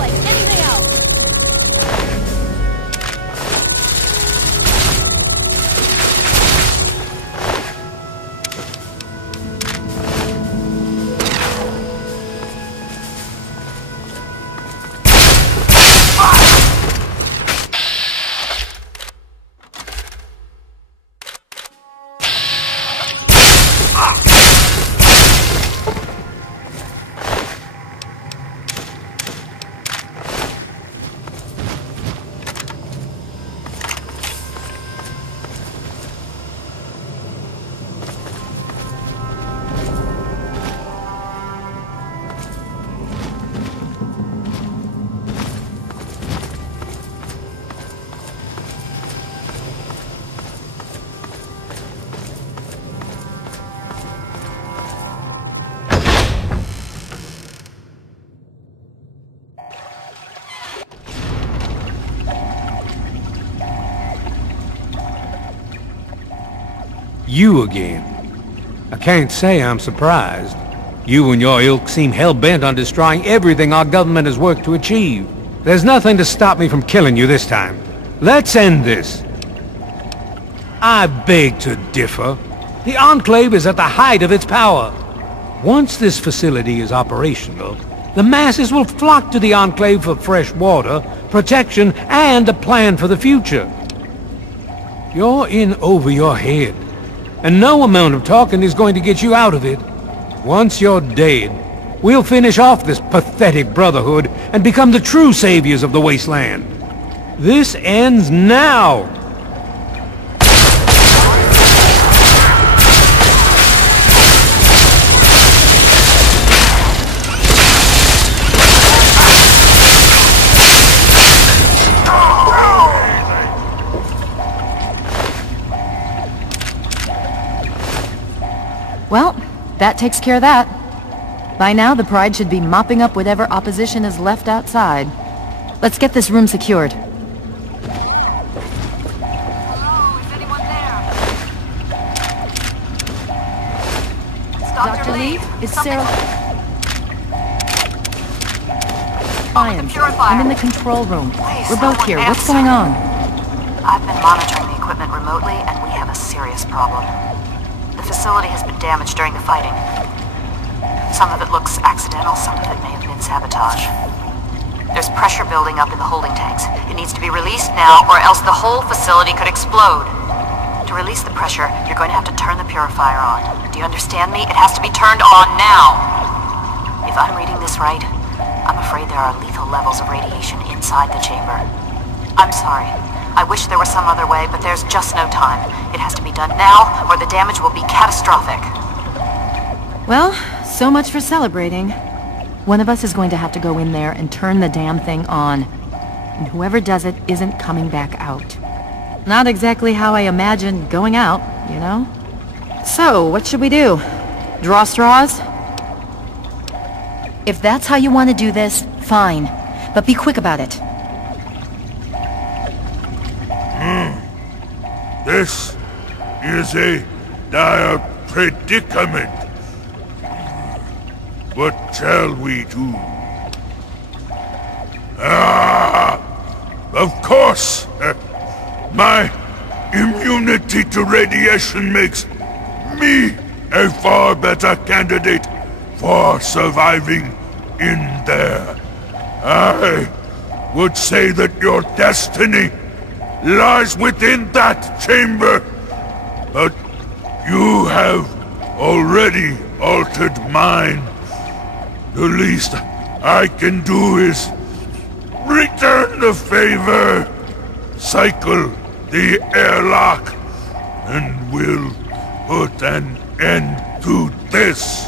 like anything else. You again. I can't say I'm surprised. You and your ilk seem hell-bent on destroying everything our government has worked to achieve. There's nothing to stop me from killing you this time. Let's end this. I beg to differ. The Enclave is at the height of its power. Once this facility is operational, the masses will flock to the Enclave for fresh water, protection, and a plan for the future. You're in over your head. And no amount of talking is going to get you out of it. Once you're dead, we'll finish off this pathetic brotherhood and become the true saviors of the wasteland. This ends now! Well, that takes care of that. By now, the Pride should be mopping up whatever opposition is left outside. Let's get this room secured. Hello, is anyone there? It's Dr. Lee, is Sarah... Lions, I'm in the control room. Please, We're both here. someone What's going on? I've been monitoring the equipment remotely, and we have a serious problem. The facility has been damaged during the fighting. Some of it looks accidental, some of it may have been sabotage. There's pressure building up in the holding tanks. It needs to be released now, or else the whole facility could explode. To release the pressure, you're going to have to turn the purifier on. Do you understand me? It has to be turned on now! If I'm reading this right, I'm afraid there are lethal levels of radiation inside the chamber. I'm sorry. I wish there was some other way, but there's just no time. It has to be done now, or the damage will be catastrophic. Well, so much for celebrating. One of us is going to have to go in there and turn the damn thing on. And whoever does it isn't coming back out. Not exactly how I imagined going out, you know? So, what should we do? Draw straws? If that's how you want to do this, fine. But be quick about it. This is a dire predicament. What shall we do? Of course! My immunity to radiation makes me a far better candidate for surviving in there. I would say that your destiny lies within that chamber, but you have already altered mine. The least I can do is return the favor, cycle the airlock, and we'll put an end to this.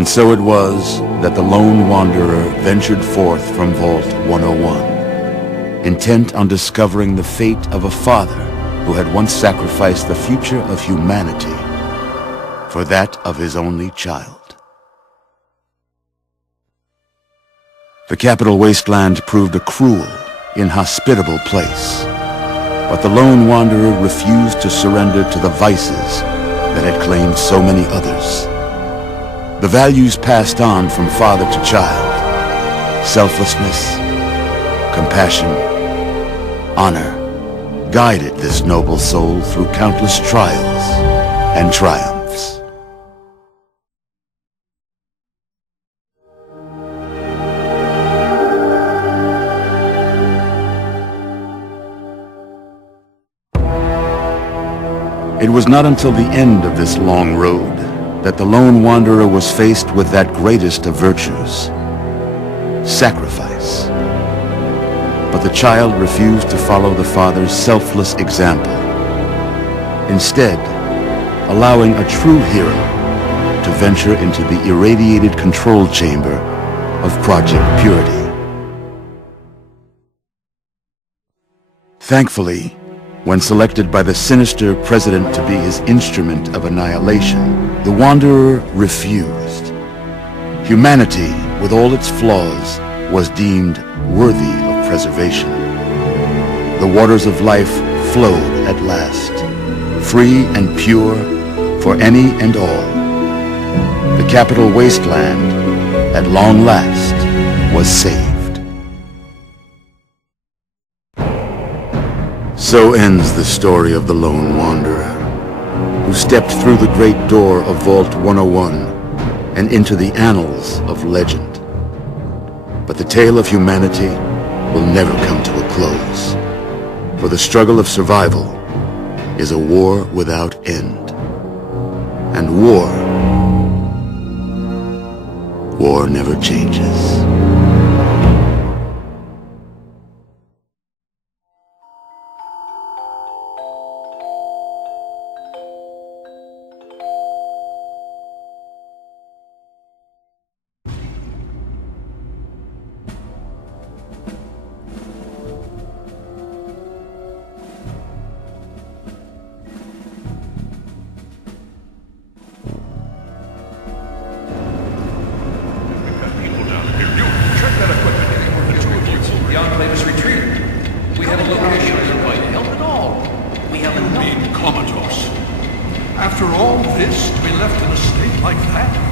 And so it was that the lone wanderer ventured forth from Vault 101, intent on discovering the fate of a father who had once sacrificed the future of humanity for that of his only child. The capital wasteland proved a cruel, inhospitable place, but the lone wanderer refused to surrender to the vices that had claimed so many others. The values passed on from father to child: selflessness, compassion, honor, guided this noble soul through countless trials and triumphs. It was not until the end of this long road that the lone wanderer was faced with that greatest of virtues: sacrifice. But the child refused to follow the father's selfless example, instead allowing a true hero to venture into the irradiated control chamber of Project Purity. Thankfully, when selected by the sinister president to be his instrument of annihilation, the Wanderer refused. Humanity, with all its flaws, was deemed worthy of preservation. The waters of life flowed at last, free and pure for any and all. The capital wasteland, at long last, was saved. So ends the story of the lone wanderer, who stepped through the great door of Vault 101 and into the annals of legend. But the tale of humanity will never come to a close, for the struggle of survival is a war without end. And war never changes. After all this, to be left in a state like that?